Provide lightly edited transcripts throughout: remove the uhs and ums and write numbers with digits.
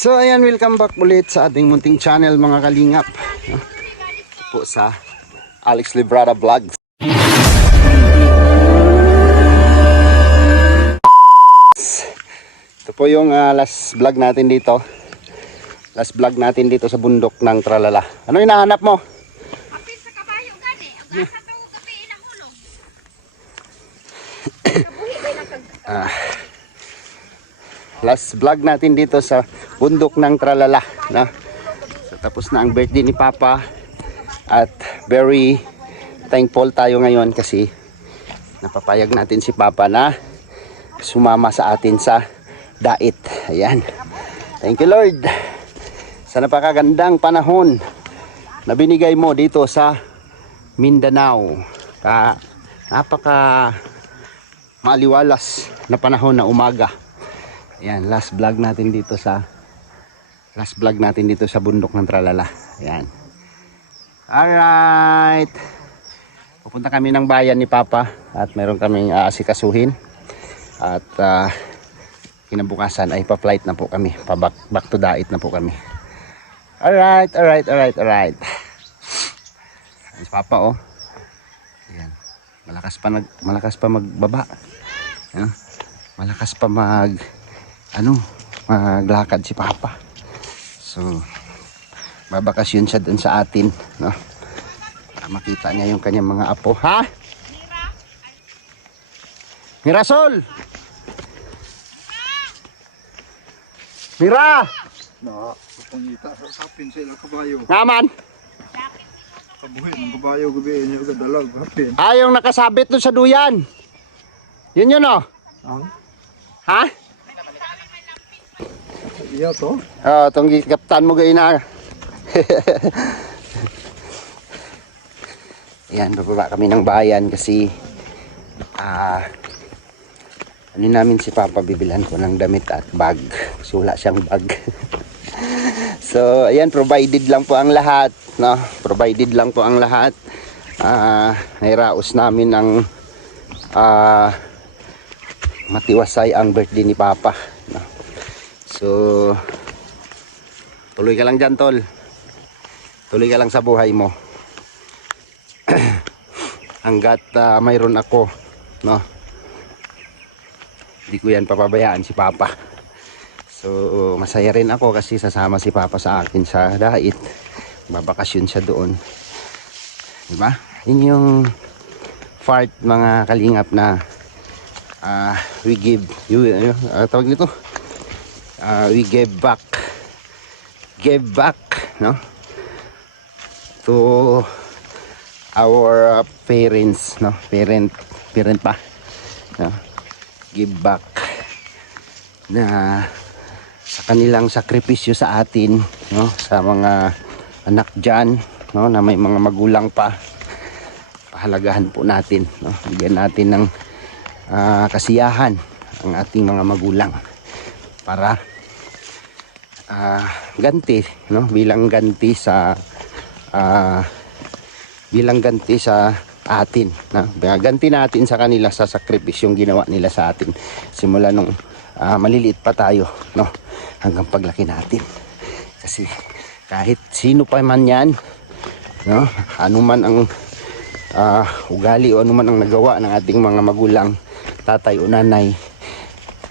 So ayan, welcome back ulit sa ating munting channel mga kalingap. Ito po sa Alex Librada Vlogs. Ito po yung last vlog natin dito. Last vlog natin dito sa bundok ng Tralala. Ano hinahanap mo? Kapit sa kabayo gani. Ang gasa to kapi ilang hulog. Last vlog natin dito sa bundok ng Tralala, no? So, tapos na ang birthday ni Papa at very thankful tayo ngayon kasi napapayag natin si Papa na sumama sa atin sa dait. Ayan. Thank you Lord sa napakagandang panahon na binigay mo dito sa Mindanao. Napaka maaliwalas na panahon na umaga. Ayan, last vlog natin dito sa bundok ng Tralala. Ayan. Alright. Pupunta kami ng bayan ni Papa at meron kaming aasikasuhin. At kinabukasan ay pa-flight na po kami. Back to Dait na po kami. Alright. Si Papa oh. Ayan. Malakas pa magbaba. Ayan. Malakas pa maglakad si Papa. So babakasyon siya dun sa atin, no? Para makita niya yung kanyang mga apo. Ha? Mirasol! Mira! Na, pangita sa sapin sa ilang kabayo. Naman! Kabuhin ng kabayo gabi niyo ka dalag hapin. Yung nakasabit dun sa duyan. Yun oh. Ha? Iya to. Itong kaptan mo gayon na. Ayan, bababa kami ng bayan kasi ano namin si Papa, bibilan ko ng damit at bag. So wala siyang bag. So ayan, provided lang po ang lahat, no? Provided lang po ang lahat. Nairaos namin ang matiwasay ang birthday ni Papa, no? So tuloy ka lang dyan tol, tuloy ka lang sa buhay mo. Hanggat mayroon ako, no, hindi ko yan papabayaan si Papa. So masaya rin ako kasi sasama si Papa sa akin sa Dait, babakasyon siya doon, diba? Yun yung part mga kalingap na we give you, tawag nito, we give back, no, to our parents, no, parent pa, no, give back na sa kanilang sakripisyo sa atin, no, sa mga anak dyan, no, na may mga magulang pa. Pahalagahan po natin, no, bigyan natin ng kasiyahan ang ating mga magulang para ganti, no, bilang ganti sa atin, no? Ganti natin sa kanila sa sakripisyong ginawa nila sa atin simula nung maliliit pa tayo, no, hanggang paglaki natin. Kasi kahit sino pa man yan, no, anuman ang ugali o anuman ang nagawa ng ating mga magulang, tatay o nanay,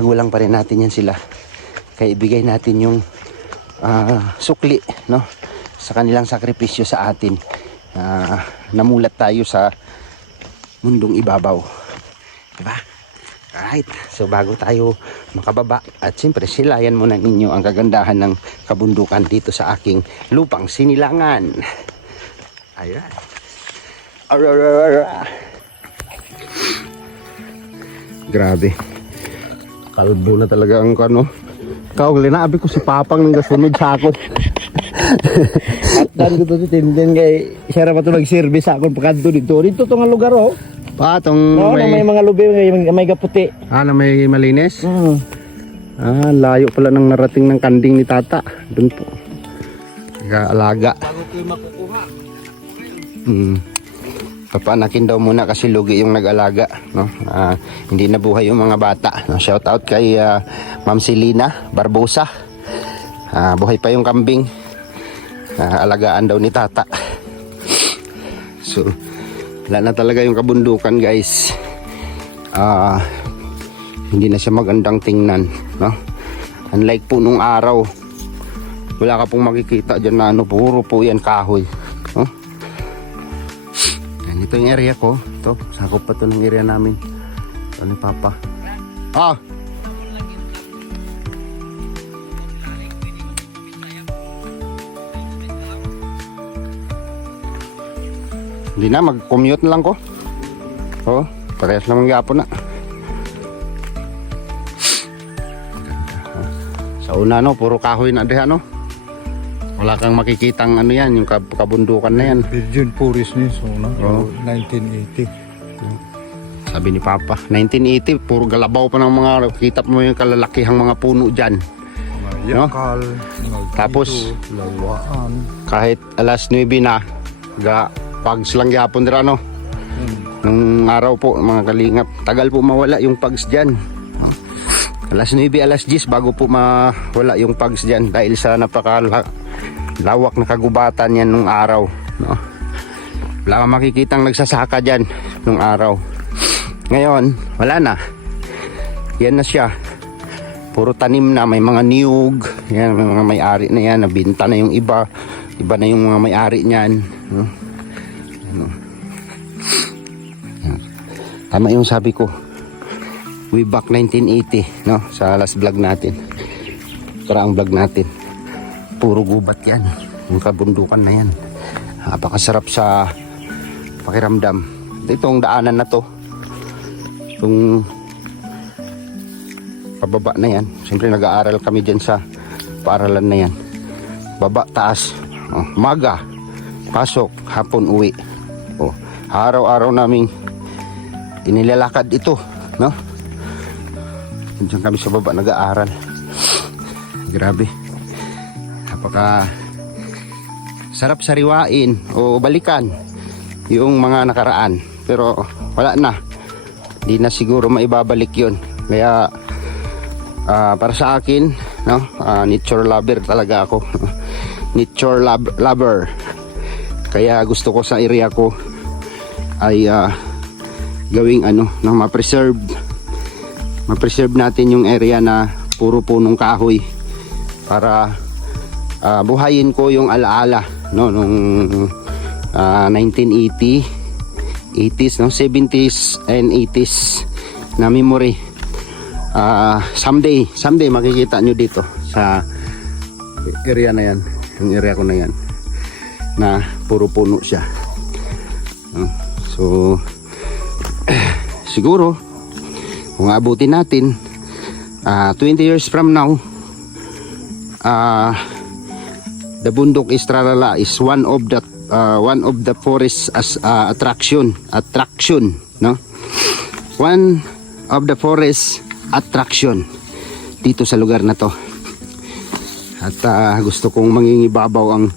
magulang pa rin natin yan sila. Kaya ibigay natin yung sukli, no, sa kanilang sakripisyo sa atin. Namulat tayo sa mundong ibabaw, diba? Alright, so bago tayo makababa, at siyempre silayan muna ninyo ang kagandahan ng kabundukan dito sa aking lupang sinilangan. Ayan. Grabe, kalbo na talaga ang ano. Kaugali na, abi ko si Papang nang gasunod sa akon. At dan ko to tindin kay siya ra pa to nag-service sa akon pakadto dito. Dito to nga lugar oh. Patong No, may mga lubi may gaputi. na may malinis. Mm. Layo pala ng narating ng kanding ni Tata. Doon po. Alaga. Bago ko makukuha. Papanakin daw muna kasi lugi yung nag-alaga, no? Hindi nabuhay yung mga bata, no? Shout out kay Ma'am Selina Barbosa. Buhay pa yung kambing. Alagaan daw ni tata. So wala na talaga yung kabundukan, guys. Hindi na siya magandang tingnan, no? Unlike po nung araw, wala ka pong makikita dyan na ano, puro po yan kahoy, no? Yan, ito yung area ko. Ito, sakop pa to ng area namin. Ito ni Papa. Hindi na, mag-commute na lang ko. Parehas naman gapon na. Sa una, no, puro kahoy na diha, no. Wala kang makikitang ano yan, yung kabundukan na yan. Virgin Forest ni so na. Oo. 1980. Sabi ni Papa, 1980, puro galabaw pa ng mga, kita mo yung kalalakihang mga puno dyan. Mga No? yakal, Tapos, lawaan. kahit alas 9 na, pags lang yapon dira, no. Nung araw po, mga kalingap, tagal po mawala yung pags dyan. Alas 9, alas 10 bago po mawala yung pags dyan dahil sa napakalawak na kagubatan yan nung araw, no? Wala kang makikitang nagsasaka dyan nung araw. Ngayon, wala na. Yan na siya. Puro tanim na, may mga niyog. Yan, may mga may-ari na yan. Nabinta na yung iba. Iba na yung mga may-ari niyan, no? Ano. Tama yung sabi ko. Way back 1980, no? Sa last vlog natin. Karaang vlog natin. Puro gubat yan. Yung kabundukan na yan. Napakasarap sa pakiramdam. Itong daanan na to. Itong pababa na yan. Siyempre nag-aaral kami dyan sa paaralan na yan. Baba, taas. Umaga, pasok, hapon, uwi. Araw-araw naming inilalakad ito, no? Diyan kami sa baba nag-aaral. Grabe. Napaka sarap sariwain o balikan yung mga nakaraan. Pero wala na. Hindi na siguro maibabalik yun. Kaya para sa akin, no? Nature lover talaga ako. Nature lover. Kaya gusto ko sa area ko ay gawing ano, na ma-preserve natin yung area na puro punong kahoy para buhayin ko yung alaala, no, nung 1980 80s, no, 70s and 80s na memory. Someday makikita nyo dito sa area na yan, yung area ko na yan na puro puno siya. So siguro kung abutin natin 20 years from now, the Bundok Estralala is one of the forest as attraction, no? One of the forest attraction dito sa lugar na to. At gusto kong mangingibabaw ang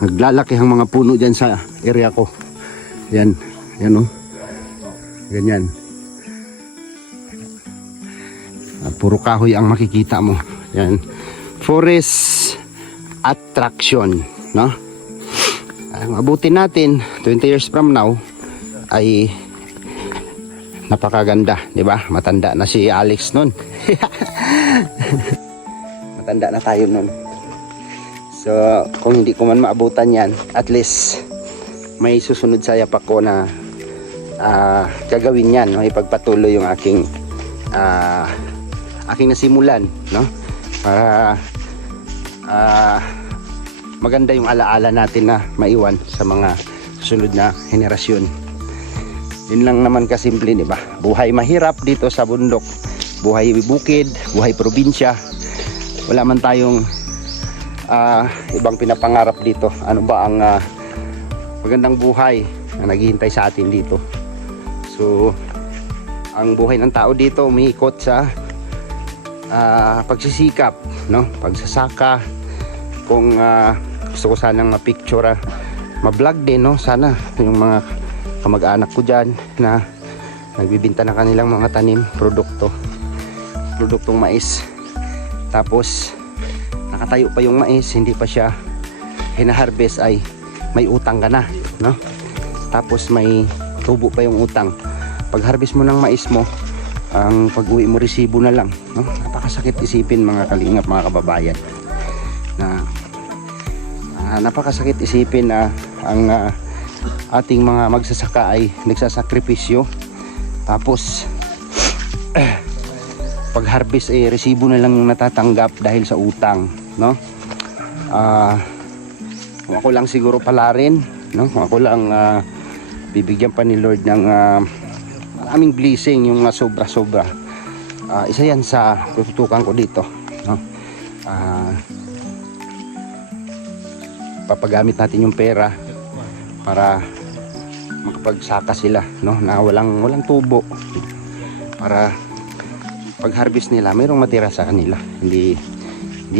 naglalakihang mga puno dyan sa area ko. Yan, no? Ganyan. Puro kahoy ang makikita mo. Yan. Forest attraction, no? Abutin natin 20 years from now ay napakaganda, di ba? Matanda na si Alex nun. Matanda na tayo nun. So, kung hindi ko man maabutan yan, at least may susunod sa yapak ko na gagawin yan, no? Ipagpatuloy yung aking nasimulan, no? Para maganda yung alaala natin na maiwan sa mga susunod na henerasyon. Yun lang naman kasimple, di ba? Buhay mahirap dito sa bundok, buhay bukid, buhay probinsya. Wala man tayong ibang pinapangarap dito. Ano ba ang magandang buhay na naghihintay sa atin dito? So, ang buhay ng tao dito umiikot sa pagsisikap, no? Pagsasaka. Kung gusto ko sanang ma-picture, ma-vlog din, no? Sana yung mga kamag-anak ko dyan na nagbibinta ng kanilang mga tanim, produktong mais. Tapos nakatayo pa yung mais, hindi pa siya hina-harvest, ay may utang ka na, no? Tapos may tubo pa yung utang. Pag harvest mo ng mais mo, ang pag-uwi mo resibo na lang, no? Napakasakit isipin mga kalingap, mga kababayan, na napakasakit isipin na ang ating mga magsasaka ay nagsasakripisyo, tapos pag harvest ay resibo na lang yung natatanggap dahil sa utang, no? Kung ako lang siguro pala rin, no? Kung ako lang bibigyan pa ni Lord ng maraming blessing, yung sobra-sobra, isa yan sa tututukan ko dito, no? Papagamit natin yung pera para makapagsaka sila, no? Na walang tubo, para pag harvest nila mayroong matira sa kanila, hindi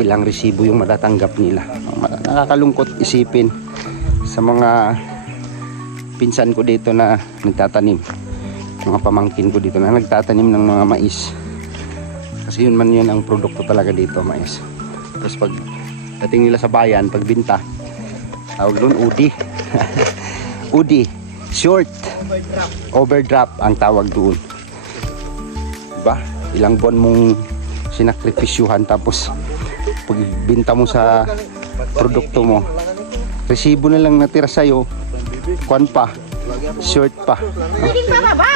lang resibo yung matatanggap nila. Nakakalungkot isipin sa mga pinsan ko dito na nagtatanim, mga pamangkin ko dito na nagtatanim ng mga mais, kasi yun ang produkto talaga dito, mais. Tapos pag dating nila sa bayan, pag binta, tawag doon udi. Udi, short, overdraft ang tawag doon, diba? Ilang buwan mong sinakripisyuhan, tapos pag binta mo sa produkto mo, resibo na lang natira sa'yo, kwan pa, short pa. Pwedeng bababa.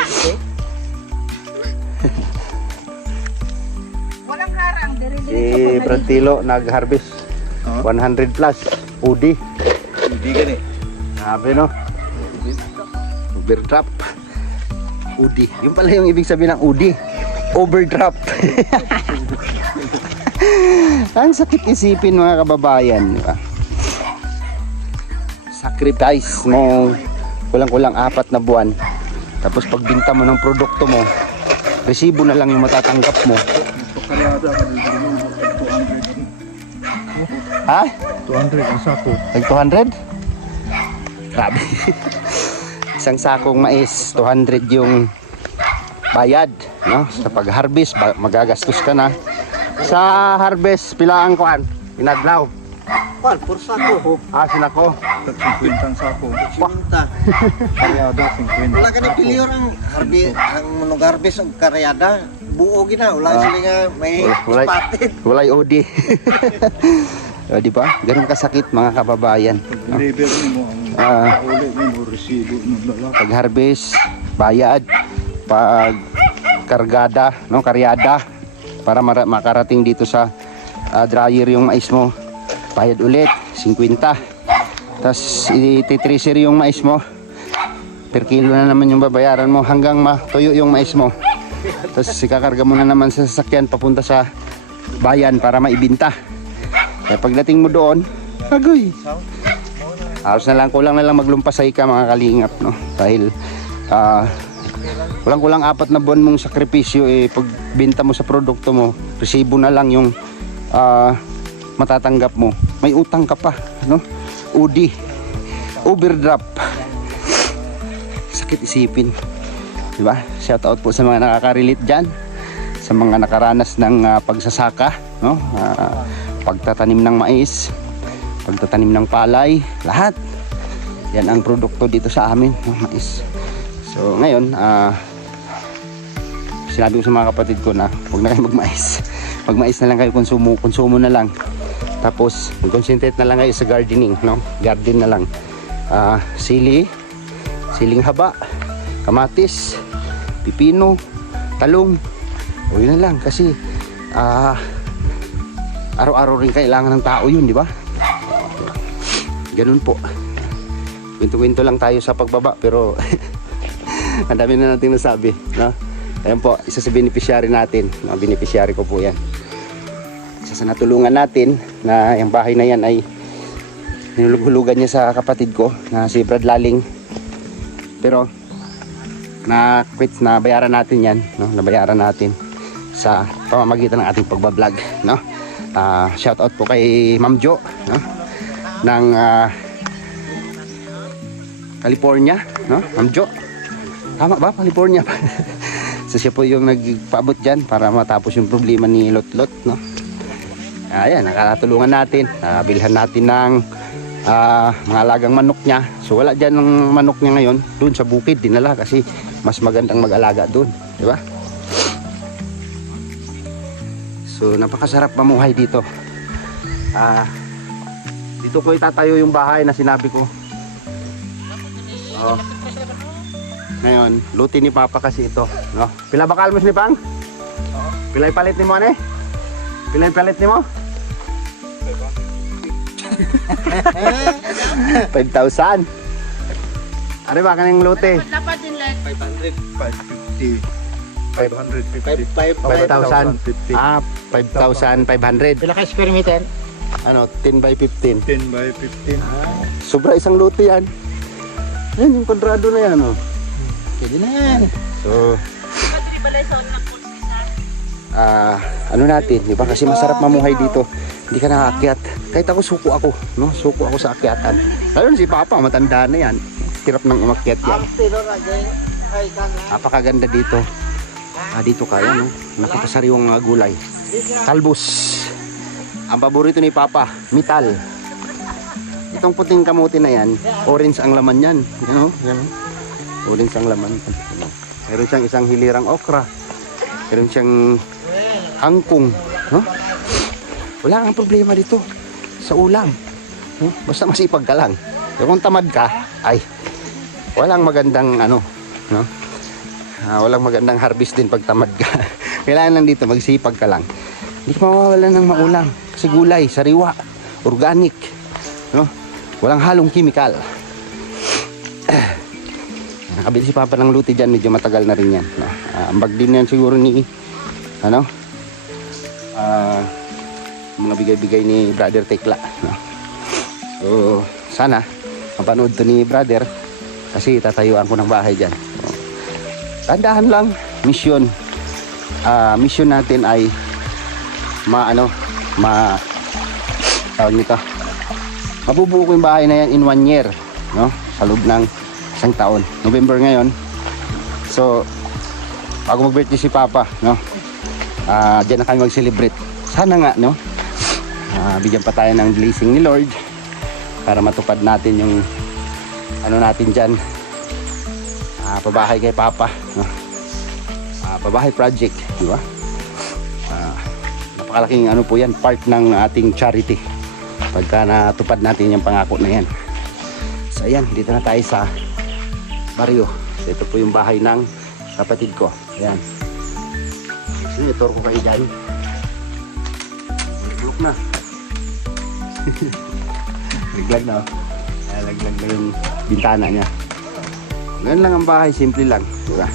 Walang harang. Si Brantilo nag-harvest 100 plus udi. Hindi ka eh. Sabi, no? Overdraft. Udi. Yung pala yung ibig sabihin ng udi. Overdraft. Ang sakit isipin mga kababayan, di ba? Sacrifice mo kulang-kulang 4 na buwan, tapos pagbinta mo ng produkto mo, resibo na lang yung matatanggap mo. Kanada ka dito. Ha? 200 ang sako. Tag 200? Grabe. Isang sakong mais, 200 yung bayad, no? Sa pag-harvest, magagastos ka na. Sa harvest, pilaan kuan? Inadlaw. Kuan, por sako. Sinako. 50 ang sako. Punta. Karyada 50. Wala ka ni piliyor ang monogarbis ang karyada. Buo gina, wala sila nga may spotted. Walay OD. O, di ba? Ganun kasakit mga kababayan, no? Deliver mo ang ulit mo resibo ng lalaki. Pag harvest, bayad. Pag kargada, no, karyada, para makarating dito sa dryer yung mais mo, bayad ulit 50. Tapos iti-tracer yung mais mo, per kilo na naman yung babayaran mo hanggang matuyo yung mais mo. Tapos ikakarga mo na naman sa sasakyan papunta sa bayan para maibinta. Kaya pagdating mo doon, agoy, halos na lang, kulang na lang maglumpasay ka mga kalingap, no? Dahil kulang-kulang 4 na buwan mong sakripisyo, pag binta mo sa produkto mo, resibo na lang yung matatanggap mo. May utang ka pa, no? Udi, overdraft. Sakit isipin, di ba? Shout out po sa mga nakaka-relate dyan, sa mga nakaranas ng pagsasaka, no? Pagtatanim ng mais, pagtatanim ng palay, lahat. Yan ang produkto dito sa amin, no? Mais. So ngayon, sinabi ko sa mga kapatid ko na huwag na kayo magmais. Magmais na lang kayo, konsumo na lang. Tapos concentrate na lang kayo sa gardening, no? Garden na lang. Siling haba, kamatis, pipino, talong. O yun na lang, kasi araw-araw rin kailangan ng tao yun, di ba? Ganun po. Kwento-kwento lang tayo sa pagbaba, pero ang dami na natin nasabi, no? Ayan po, isa sa beneficiary natin, no? Beneficiary ko po yan. Isa sa natulungan natin, na yung bahay na yan ay nilulughulugan niya sa kapatid ko na si Brad Laling. Pero na bayaran natin yan, no? Nabayaran natin sa pamamagitan ng ating pagbablog, no? Shout out po kay Ma'am Jo, no? Ng California, no? Ma'am Jo, tama ba? California. So siya po yung nagpaabot dyan para matapos yung problema ni Lot, no? Ayan, nakatulungan natin. Bilhan natin ng mga alagang manok niya. So wala dyan ng manok niya ngayon. Doon sa bukid dinala kasi mas magandang mag-alaga doon. Di ba? So napakasarap mamuhay dito. Dito ko itatayo yung bahay na sinabi ko. Oh. Ngayon, luti ni Papa kasi ito, no? Pila ba kalmos ni Pang? Pila palit ni mo ani? Pila palit ni mo? 5,000. Ano ba kaning luti? Dapat din like 550. 5,000. 5,500. Pila ka square meter? Ano, 10 by 15. 10 by 15. Sobra isang luti yan. Yan, yung kwadrado na yan, oh. Pwede na yan. So, ano natin, di ba? Kasi masarap mamuhay dito. Hindi ka nakaakyat. Kahit ako, suko ako, no? Suko ako sa akyatan. Lalo na si Papa, matanda na yan. Hirap nang umakyat yan. Napakaganda dito. Dito kaya, no? Napakasariwang mga gulay. Talbos. Ang paborito ni Papa, mital. Itong puting kamuti na yan, orange ang laman yan. You know? Yan. Orange ang laman. Meron siyang isang hilirang okra. Meron siyang kangkong. No? Wala kang problema dito sa ulam. No? Basta masipag ka lang. Kung tamad ka, ay walang magandang ano. No? Walang magandang harvest din pag tamad ka. Kailangan lang dito, magsipag ka lang. Hindi ka mawawalan ng maulam. Kasi gulay, sariwa, organic. No? Walang halong kimikal. Nakabili si Papa ng luti dyan, medyo matagal na rin yan. No? Ambag din yan siguro ni mga bigay-bigay ni Brother Tekla. No? So, sana mapanood to ni Brother kasi tatayuan ko ng bahay dyan. No? Tandahan lang, mission natin ay tawag nito, mabubuo ko yung bahay na yan in 1 year, no? Sa loob ng isang taon. November ngayon. So, bago mag-birthday si Papa, no? Diyan na kami mag-celebrate. Sana nga, no? Bigyan pa tayo ng blessing ni Lord para matupad natin yung ano natin dyan. Pabahay kay Papa, no? Pabahay project, di ba? Napakalaking ano po yan, part ng ating charity pagka natupad natin yung pangako na yan. So ayan, dito na tayo sa baryo. So, ito po yung bahay ng kapatid ko. Ayan. So, ito ko kayo dyan. Bulok na. Laglag na. Laglag na yung bintana niya. Ganyan lang ang bahay, simple lang, diba?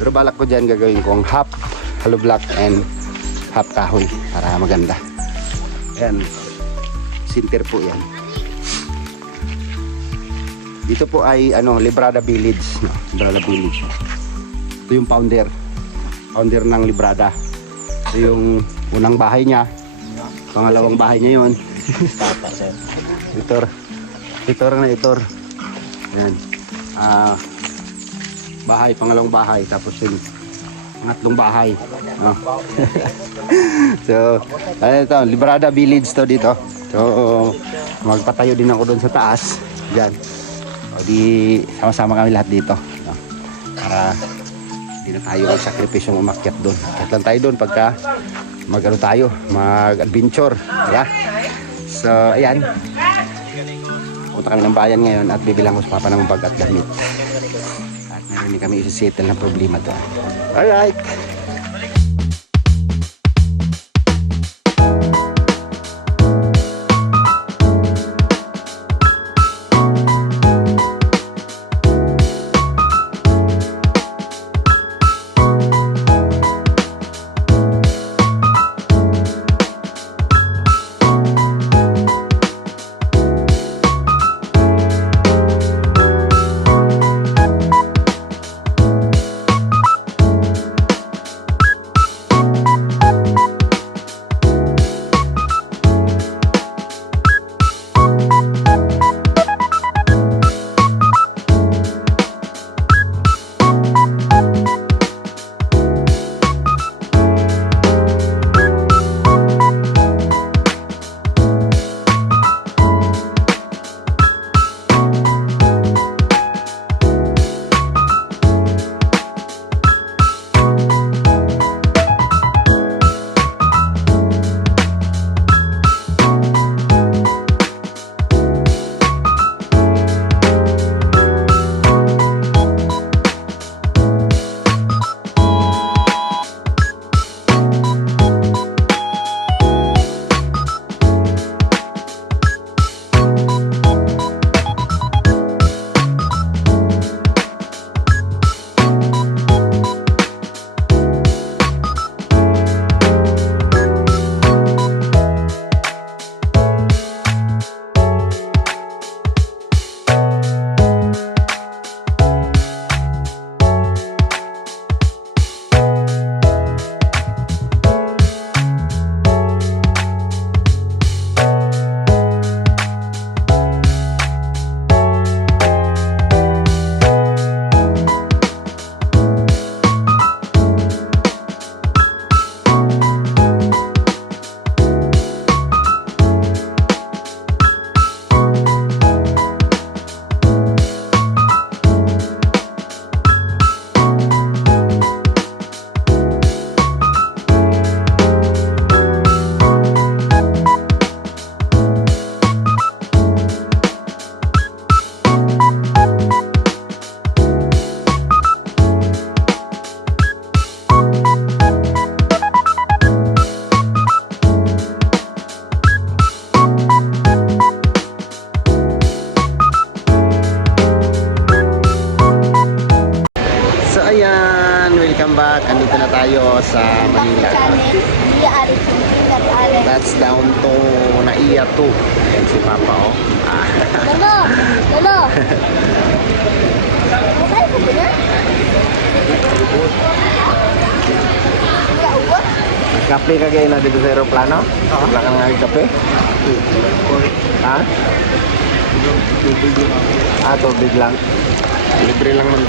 Pero balak ko dyan gagawin kong half hollow block and half kahoy para maganda. Ayan, center po yan. Dito po ay Librada Village, no? Librada Village. Ito yung founder ng Librada. Ito yung unang bahay niya, pangalawang bahay niya yun. Itor na itor. Yan. Bahay, pangalawang bahay, tapos yung pangatlong bahay. No? So, ito, Librada Village to dito. So, magpatayo din ako doon sa taas. Diyan. O di, sama-sama kami lahat dito. No? Para hindi na tayo magsakripisyong umakyat doon. Akyat lang tayo doon pagka mag-adventure. Yeah. So, ayan. Punta kami ng bayan ngayon at bibilang ko sa Papa ng bag at gamit. At meron kami isi-settle ng problema doon. Alright. Area 2. Yan si Papa, oh. Lolo! Lolo! Mabay ko ba na? Kape ka kayo na dito sa aeroplano? Wala kang nga kape? Ha? Tubig lang. Libre lang man.